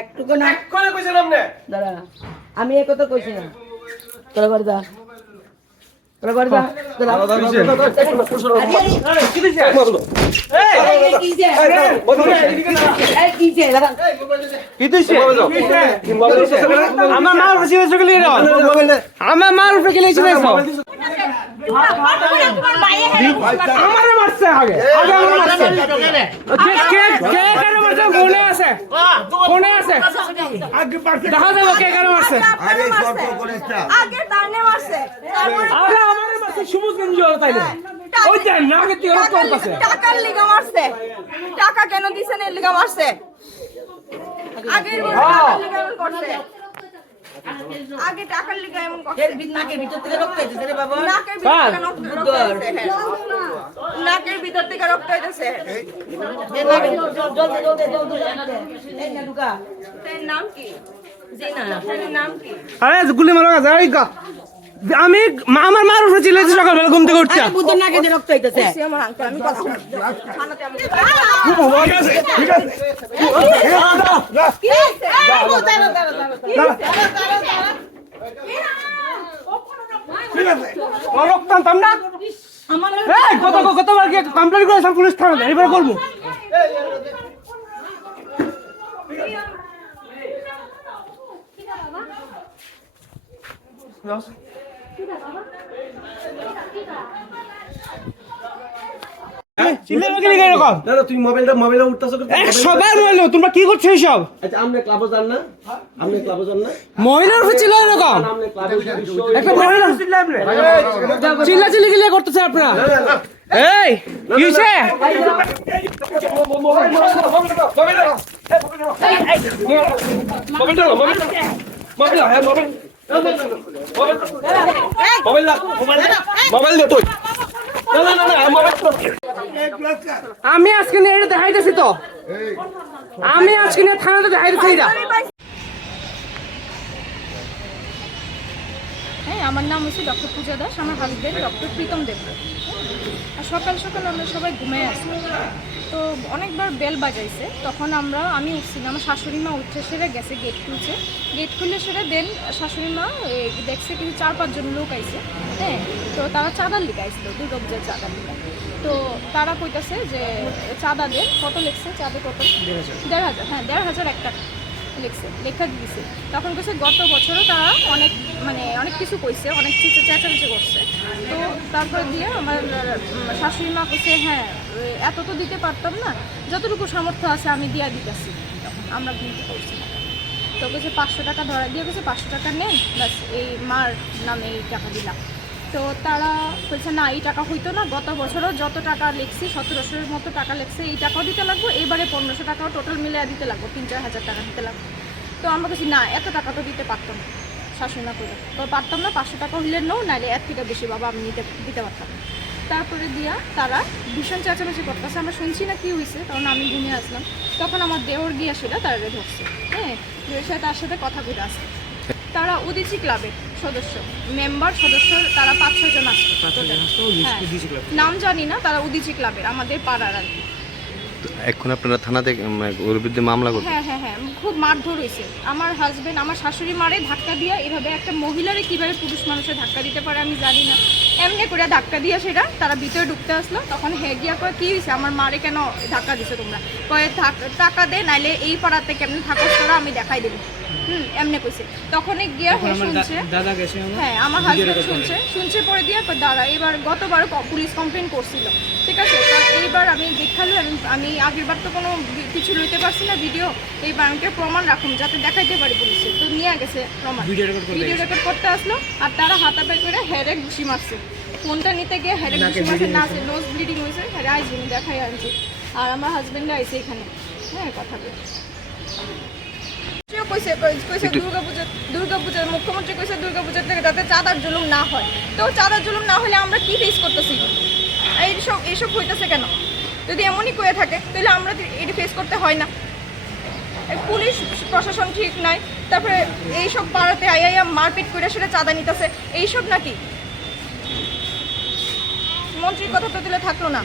একটুকু না দাঁড়া আমি এই কথা কইছি না তোরা বাড়ি যা তোরা বাড়ি যা আমার মাল ফাঁসি হয়েছে গেলে আমার মাল ফেঁকে নিয়েছে আমারে মারছে আগে আমার মারছে মনে আছে মনে আছে দেখা যাবো কে কেন মারছে আগে তারনে মারছে আরে আমারে মারছে সবুজ গঞ্জি ওরা তাইলে ওই যে নাকে তুই ওর তোর কাছে টাকার লিগা মারছে টাকা কেন দিছেন এর লিগা মারছে আগের টাকার লিগা এমন করছে আগে টাকার লিগা এমন করছে নাকের ভিতর থেকে রক্ত হইতেছে রে বাবা নাকের ভিতর থেকে রক্ত হইতেছে নাকের ভিতর থেকে রক্ত হইতেছে এই না ঢুকা তার নাম কি জিনা তার নাম কি আরে গুলি মারা যায় আমি আমার মার উঠে চিল্লাইছি সকালবেলা ঘুম থেকে উঠছি বুদ্ধর নাকে দিয়ে রক্ত হইতেছে আমার আঙ্কেল আমি কথা থানাতে আমি রক্ত আনতাম না গতবার কমপ্লেন করেছিলাম পুলিশ থানাতে এবার করবো তুমি মোবাইলটা উঠতেছো সবার মহিলা তোমরা কি করছো এইসব আচ্ছা আপনি ক্লাবে যান না আপনি ক্লাবে যান না মহিলার ছিল এরকম আপনি ক্লাবে একটা মহিলা চিল্লাচিল্লি গিলে করতেছে আপনারা এই কি হইছে মোবাইল দে তুই আমি আজকে নিয়ে এটা দেখাইতেছি তো আমি আজকে নিয়ে থানাতে দেখাইতেছি এটা হ্যাঁ আমার নাম হচ্ছে ডক্টর পূজা দাস আমার হাজবেন্ড ডক্টর প্রীতম দেব আর সকাল সকাল আমরা সবাই ঘুমিয়ে আসি তো অনেকবার বেল বাজাইছে তখন আমি উঠছিলাম আমার শাশুড়ি মা উঠে সেরে গেছে গেট খুলে সেরে দেন শাশুড়ি মা দেখছে কিন্তু 4-5 জন লোক আইছে হ্যাঁ তো তারা চাঁদার লিখে আইছিল দুর্গাপূজার চাঁদার লিখে তো তারা কইতাছে যে চাঁদা দেন কত লিখছে চাঁদা কত 1,500 হ্যাঁ 1,500 একটা লিখছে লেখা দিয়েছে তখন কইছে গত বছরও তারা অনেক কিছু কইছে অনেক চেঁচামেচি করছে তো তারপরে দিয়ে আমার শাশুড়ি মা কইছে হ্যাঁ এত তো দিতে পারতাম না যতটুকু সামর্থ্য আছে আমি দিয়া দিতেছি তখন আমরা কিন্তু করছি না তো কইছে 500 টাকা ধরা দিয়ে কইছে 500 টাকা নেন বাস এই মার নামে এই টাকা দিলাম তো তারা বলছে না এই টাকা হইতো না গত বছরও যত টাকা লিখছি 1700-এর মতো টাকা লিখছে এই টাকাও দিতে লাগবো এবারে 1500 টাকাও টোটাল মিলে দিতে লাগবো 3-4 হাজার টাকা দিতে লাগবে তো আমরা কাছে না এত টাকা তো দিতে পারতাম না শাশুড়ি মা করে তো পারতাম না 500 টাকা হইলে নাও নাহলে এর থেকে বেশি বাবা আমি দিতে পারতাম তারপরে দিয়া তারা ভীষণ চেঁচামেচি করতেছে আমরা শুনছি না কি হয়েছে তখন আমি ঘুমিয়ে আসলাম তখন আমার দেওর গিয়া সেটা তারা ধরছে হ্যাঁ তার সাথে কথা বলে আসছে তারা উদিচি ক্লাবের সদস্য তারা 5-6 জন আসছে নাম জানি না তারা উদিচি ক্লাবের আমাদের পাড়ার আর কি এখন আপনারা থানাতে ওর বিরুদ্ধে মামলা করবেন হ্যাঁ খুব মারধর হয়েছে আমার হাজবেন্ড আমার শাশুড়ি মারে ধাক্কা দিয়া এভাবে একটা মহিলারে কিভাবে পুরুষ মানুষের ধাক্কা দিতে পারে আমি জানি না এমনি করে ধাক্কা দিয়া সেটা তারা ভিতরে ঢুকতে আসলো তখন গিয়া কয়ে কি হয়েছে আমার মারে কেন ধাক্কা দিছো তোমরা কয়ে টাকা দে নাইলে এই পাড়াতে কেমন থাকো তোরা আমি দেখাই দেবো এমনি কইছে তখন গিয়া শুনছে হ্যাঁ আমার হাজবেন্ড শুনছে পরে দিয়া দাঁড়া এবার গতবার পুলিশ কমপ্লেন করছিল ঠিক আছে এইবার আমি দেখালো আমি আগেরবার তো কোনো কিছু লইতে পারছি না ভিডিও এইবার আমাকে প্রমাণ রাখুন যাতে দেখাইতে পারি পুলিশে তো নিয়ে গেছে প্রমাণ ভিডিও রেকর্ড করতে আসলো আর তারা হাতাপাই করে হেরে ঘুষি মারছে ফোনটা নিতে গিয়ে হেরে ঘুষি মারছে না নোজ ব্লিডিং হয়েছে হেরে আইসি দেখাই আনছি আর আমার হাজবেন্ড আইসে এখানে হ্যাঁ কথা বলে দুর্গাপূজার মুখ্যমন্ত্রী কইছে দুর্গাপূজার থেকে যাতে চাঁদার জুলুম না হয় তো চাঁদার জুলুম না হলে আমরা কি ফেস করতেছি এইসব হইতেছে কেন যদি এমনই করে থাকে তাহলে আমরা এটা ফেস করতে হয় না পুলিশ প্রশাসন ঠিক নাই তারপরে এইসব পাড়াতে আইয়া মারপিট করে সেটা চাঁদা নিতেছে এইসব নাকি মন্ত্রীর কথা তো দিলে থাকলো না